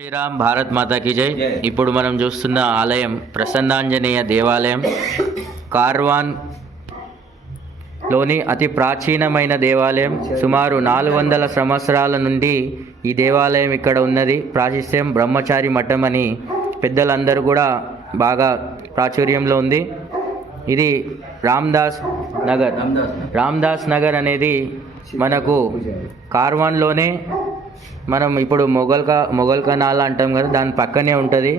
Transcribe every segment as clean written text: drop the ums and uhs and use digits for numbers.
శ్రీరామ్ భారత్ మాతాకి జై. ఇప్పుడు మనం చూస్తున్న ఆలయం ప్రసన్నాంజనేయ దేవాలయం. కార్వాన్ లోని అతి ప్రాచీనమైన దేవాలయం. సుమారు 400 సంవత్సరాల నుండి ఈ దేవాలయం ఇక్కడ ఉన్నది. ప్రాశస్త్యం బ్రహ్మచారి మఠం అని పెద్దలందరూ కూడా బాగా ప్రాచుర్యంలో ఉంది. ఇది రామ్దాస్ నగర్ అనేది మనకు కార్వాన్లోనే, మనం ఇప్పుడు మొఘల్ కనాల్ అంటాం కదా, దాని పక్కనే ఉంటుంది.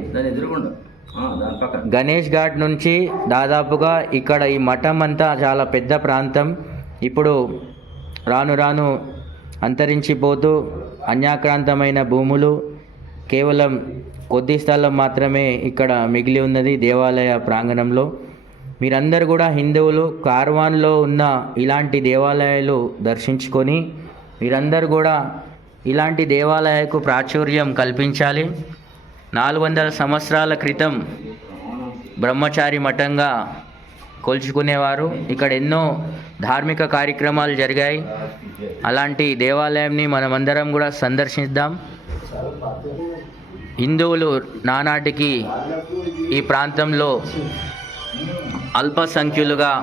గణేష్ ఘాట్ నుంచి దాదాపుగా ఇక్కడ ఈ మఠం అంతా చాలా పెద్ద ప్రాంతం. ఇప్పుడు రాను రాను అంతరించిపోతూ అన్యాక్రాంతమైన భూములు, కేవలం కొద్ది స్థలం మాత్రమే ఇక్కడ మిగిలి ఉన్నది దేవాలయ ప్రాంగణంలో. మీరందరూ కూడా హిందువులు కార్వాన్లో ఉన్న ఇలాంటి దేవాలయాలు దర్శించుకొని మీరందరూ కూడా ఇలాంటి దేవాలయాలకు ప్రాచుర్యం కల్పించాలి. 400 సంవత్సరాల క్రితం బ్రహ్మచారి మఠంగా కొలుచుకునేవారు. ఇక్కడ ఎన్నో ధార్మిక కార్యక్రమాలు జరిగాయి. అలాంటి దేవాలయాన్ని మనమందరం కూడా సందర్శిద్దాం. హిందువులు నానాటికి ఈ ప్రాంతంలో అల్పసంఖ్యులుగా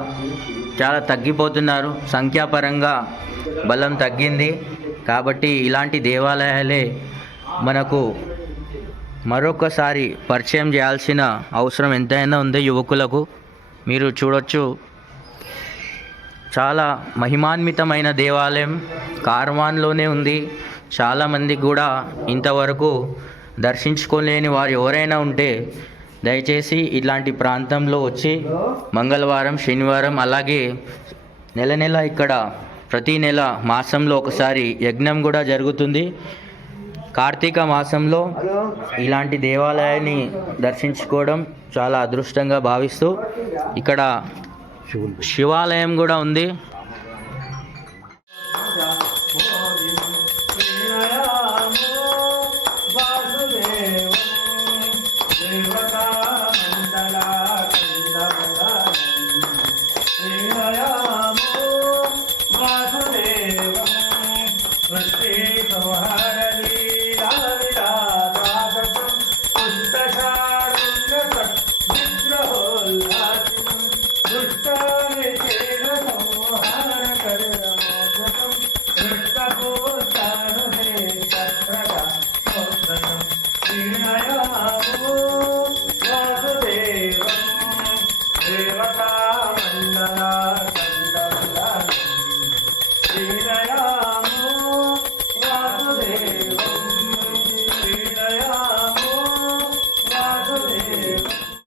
చాలా తగ్గిపోతున్నారు. సంఖ్యాపరంగా బలం తగ్గింది. కాబట్టి ఇలాంటి దేవాలయాలే మనకు మరొకసారి పరిచయం చేయాల్సిన అవసరం ఎంతైనా ఉంది యువకులకు. మీరు చూడొచ్చు, చాలా మహిమాన్వితమైన దేవాలయం కార్వాన్లోనే ఉంది. చాలామందికి కూడా ఇంతవరకు దర్శించుకోలేని వారు ఎవరైనా ఉంటే దయచేసి ఇట్లాంటి ప్రాంతంలో వచ్చి మంగళవారం, శనివారం, అలాగే నెల ఇక్కడ ప్రతి నెల మాసంలో ఒకసారి యజ్ఞం కూడా జరుగుతుంది. కార్తీక మాసంలో ఇలాంటి దేవాలయాన్ని దర్శించుకోవడం చాలా అదృష్టంగా భావిస్తూ ఇక్కడ శివాలయం కూడా ఉంది. Hare